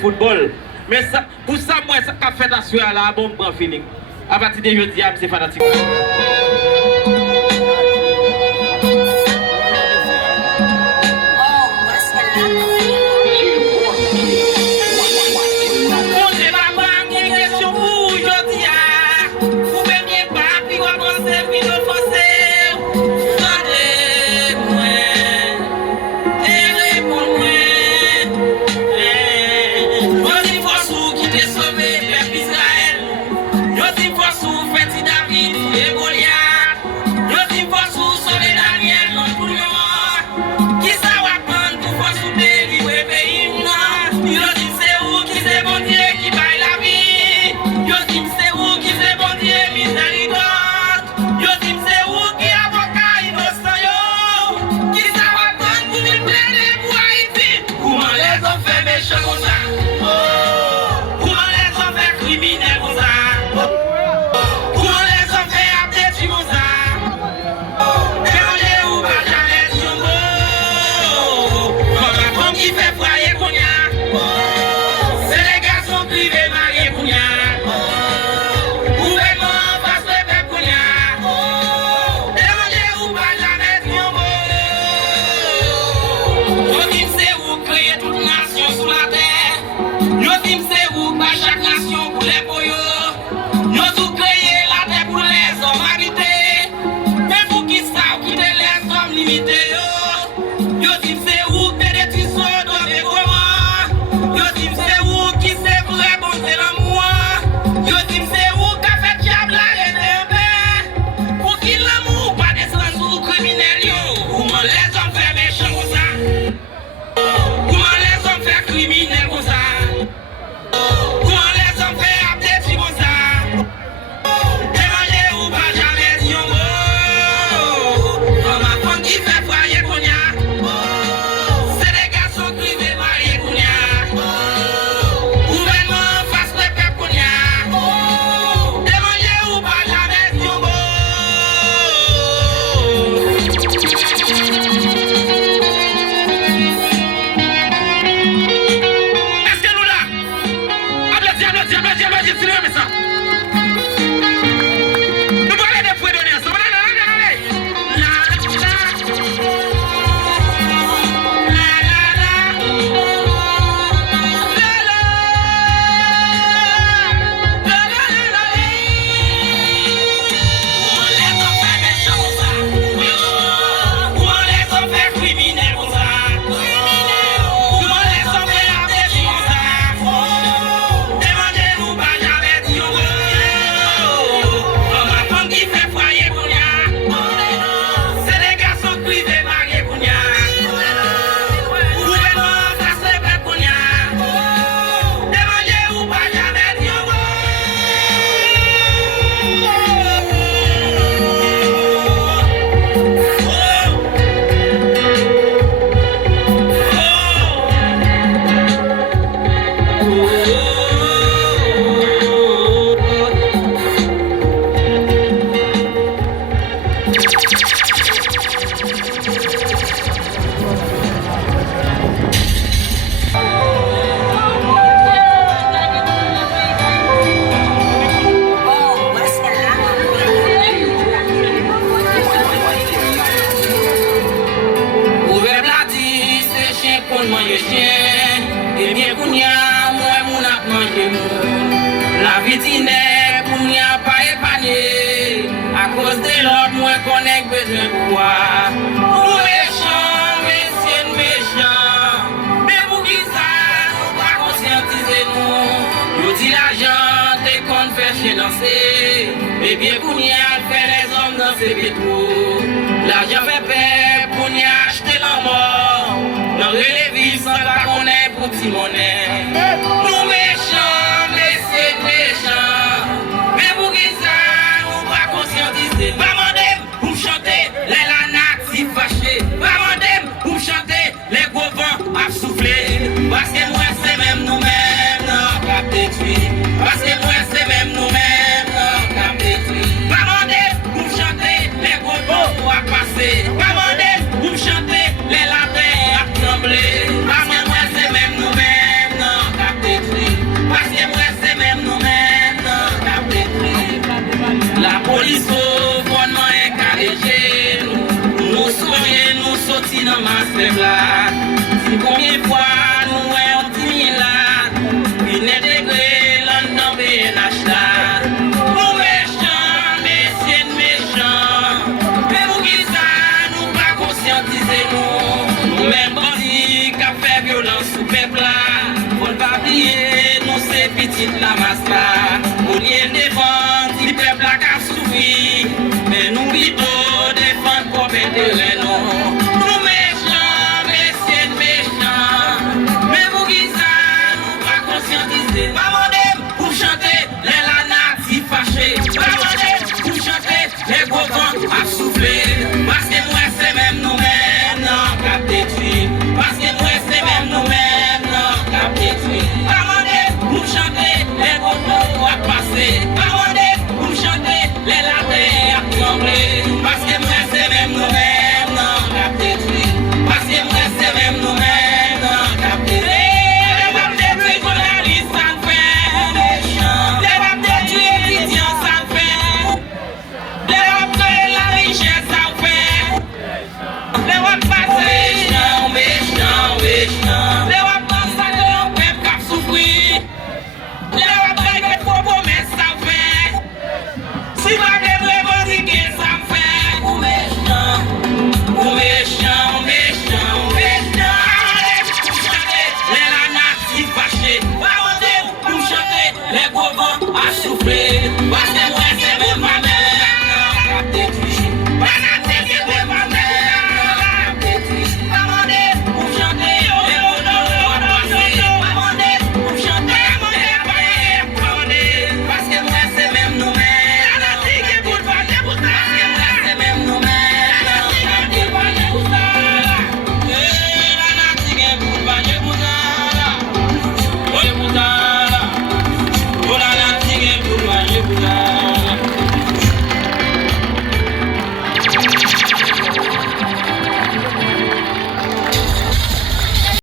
football. Mais ça, pour ça, moi, ça qu'a fait assurer là, bon, grand feeling. À partir de jeudi, c'est fanatique. Et bien pour n'y faire les hommes dans ces pétraux. L'argent fait paix pour n'y acheter la mort. Dans les villes sans la connaître pour petit monnaie. Nous méchants, mais c'est méchant. Mais pour qui ça, nous pas conscientiser. Pas mandem pour me chanter les lanatis fâchés. Pas mandem pour me chanter les gros vents à souffler. Parce que moi c'est même nous-mêmes, non, cap détruit. Parce que moi c'est même nous-mêmes. Pas pour chanter les latins à trembler. Pas moi c'est même nous-mêmes, non, capté. peuple là. Si combien de fois nous avons dit là, il est dégré l'en BNH là. Nous méchants, messieurs méchants, mais vous qui ça, nous pas conscientiser nous. Nous-mêmes bandits qui ont fait violence au peuple là. Faut pas oublier, nous c'est petite la masse là. Pour rien défendre, le peuple là qui a souffert, mais nous plutôt défendre pour intérêt non. Nous méchants, messieurs méchants, mais vous qui ça, nous pas conscientiser. Maman pour chanter les lanatis fâchés. Maman pour chanter les gros vents à souffler. Parce que moi c'est même nous-mêmes non cap détruit. Parce que moi c'est même nous-mêmes non cap détruit. Maman pour chanter les gros vents à passer. Maman pour chanter les latins à trembler. Parce que moi c'est même nous-mêmes non cap détruit. Parce que moi c'est même nous-mêmes non cap détruit. Les gros vents à souffler, parce que moi